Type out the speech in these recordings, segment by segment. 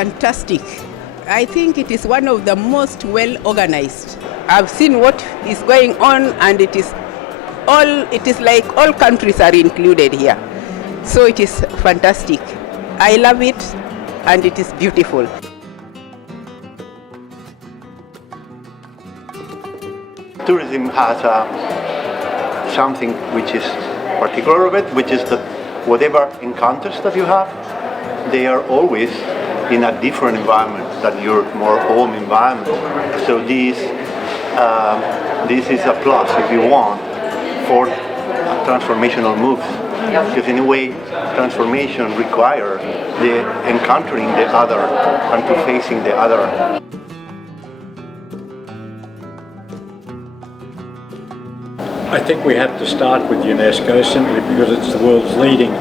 fantastic. I think it is one of the most well organized. I've seen what is going on, and it is like all countries are included here. So it is fantastic. I love it, and it is beautiful. Tourism has something which is particular of it, which is that whatever encounters that you have, they are always in a different environment than your more home environment. So this is a plus, if you want, for transformational moves. Because in a way, transformation requires the encountering the other and to facing the other. I think we have to start with UNESCO simply because it's the world's leading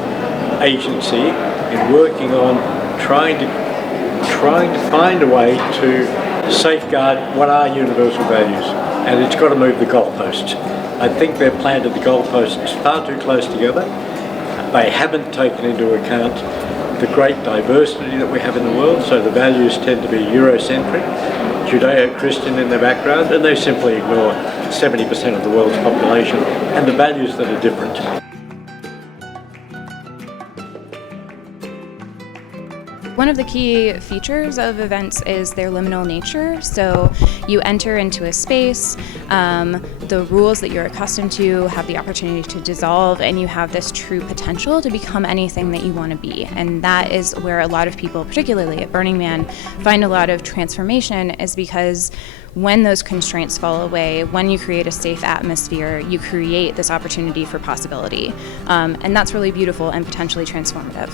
agency in working on trying to find a way to safeguard what are universal values, and it's got to move the goalposts. I think they've planted the goalposts far too close together. They haven't taken into account the great diversity that we have in the world, so the values tend to be Eurocentric, Judeo-Christian in their background, and they simply ignore 70% of the world's population and the values that are different. One of the key features of events is their liminal nature. So you enter into a space, the rules that you're accustomed to have the opportunity to dissolve, and you have this true potential to become anything that you want to be. And that is where a lot of people, particularly at Burning Man, find a lot of transformation, is because when those constraints fall away, when you create a safe atmosphere, you create this opportunity for possibility. And that's really beautiful and potentially transformative.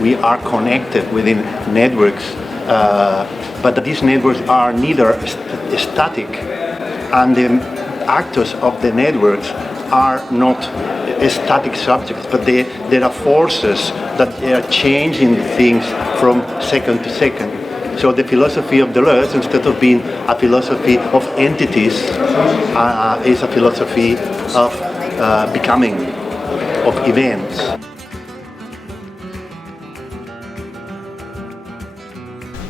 We are connected within networks, but these networks are neither static, and the actors of the networks are not static subjects, but there are forces that are changing things from second to second. So the philosophy of Deleuze, instead of being a philosophy of entities, is a philosophy of becoming, of events.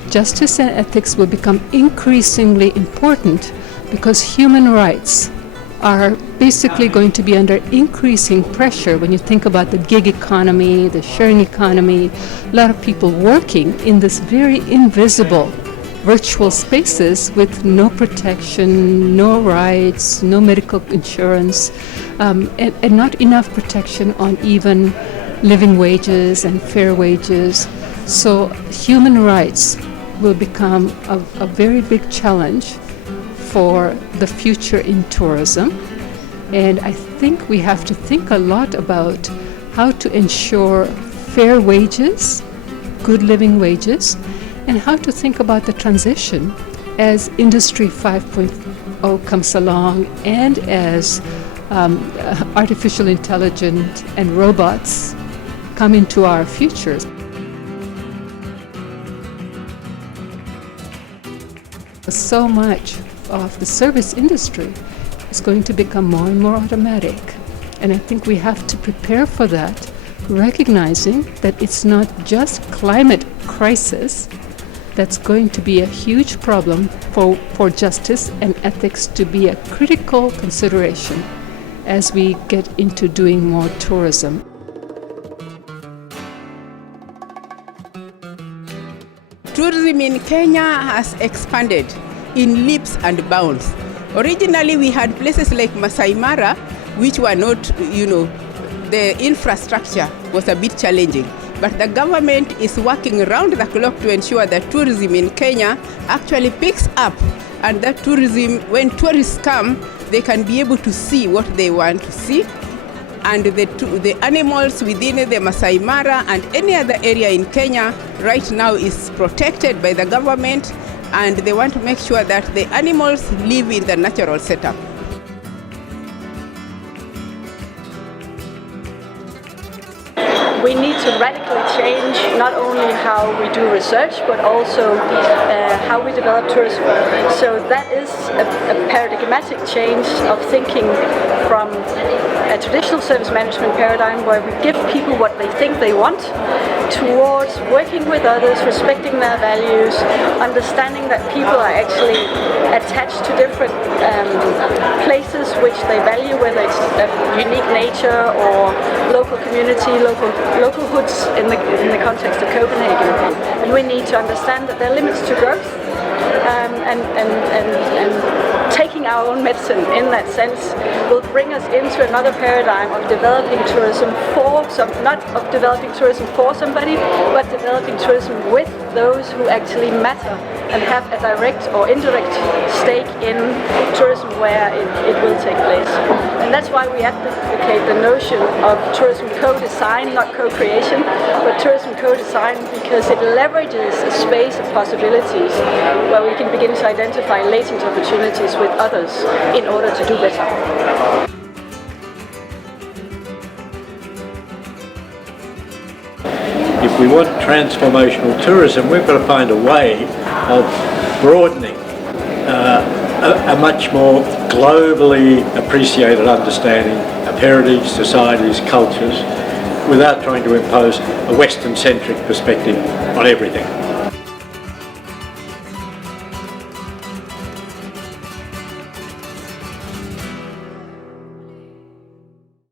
Justice and ethics will become increasingly important because human rights are basically going to be under increasing pressure when you think about the gig economy, the sharing economy, a lot of people working in this very invisible virtual spaces with no protection, no rights, no medical insurance, and not enough protection on even living wages and fair wages. So human rights will become a very big challenge for the future in tourism. And I think we have to think a lot about how to ensure fair wages, good living wages, and how to think about the transition as Industry 5.0 comes along and as artificial intelligence and robots come into our futures. So much of the service industry is going to become more and more automatic. And I think we have to prepare for that, recognizing that it's not just climate crisis that's going to be a huge problem for justice and ethics to be a critical consideration as we get into doing more tourism. Tourism in Kenya has expanded in leaps and bounds. Originally, we had places like Masai Mara, which were not, the infrastructure was a bit challenging. But the government is working around the clock to ensure that tourism in Kenya actually picks up, and that tourism, when tourists come, they can be able to see what they want to see. And the animals within the Masai Mara and any other area in Kenya right now is protected by the government, and they want to make sure that the animals live in the natural setup. We need to radically change not only how we do research, but also how we develop tourism. So that is a paradigmatic change of thinking from a traditional service management paradigm where we give people what they think they want, towards working with others, respecting their values, understanding that people are actually attached to different places which they value, whether it's unique nature or local community, local hoods in the context of Copenhagen. And we need to understand that there are limits to growth, and taking our own medicine in that sense will bring us into another paradigm of developing tourism not of developing tourism for somebody, but developing tourism with those who actually matter and have a direct or indirect stake in tourism where it will take place. And that's why we advocate the notion of tourism co-design, not co-creation, but tourism co-design, because it leverages a space of possibilities where we can begin to identify latent opportunities with others in order to do better. If we want transformational tourism, we've got to find a way of broadening a much more globally appreciated understanding of heritage, societies, cultures, without trying to impose a Western-centric perspective on everything.